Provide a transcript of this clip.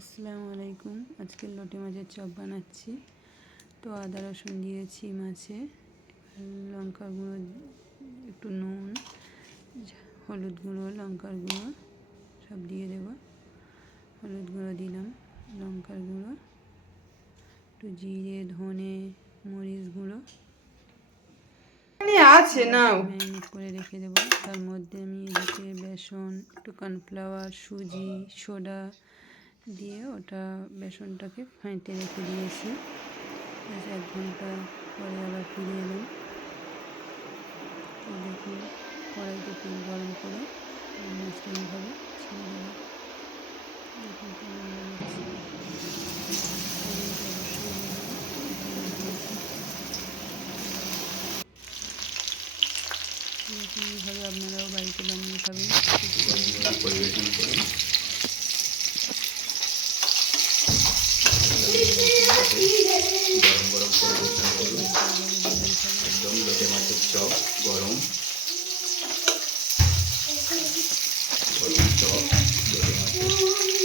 আসসালামু আলাইকুম। আজকে লটে মাছের চপ বানাচ্ছি। তো আদা রসুন দিয়েছি মাছে। লঙ্কার গুঁড়ো একটু নুন হলুদ গুঁড়ো লঙ্কার গুঁড়ো সব দিয়ে দেব। হলুদ গুঁড়ো দিলাম লঙ্কার গুঁড়ো একটু জিরে ধনে মরিচ গুঁড়ো। আছে ম্যারিনেট করে রেখে দেবো। তার মধ্যে আমি এদিকে বেসন একটু কর্নফ্লাওয়ার সুজি সোডা দিয়ে ওটা বেসনটাকে ফাইতে রেখে দিয়েছি। এক ঘণ্টা পরে আবার ফিরে এলাম। তো কড়াইতে তেল গরম করে মাছটা ছেড়ে দেখুন কেমন এইভাবে আপনারাও বাড়িতে বানিয়ে খাবেন। গরম গরম করুন একদম লোটে মাছের চপ গরম গরম চপ লোটে মাছের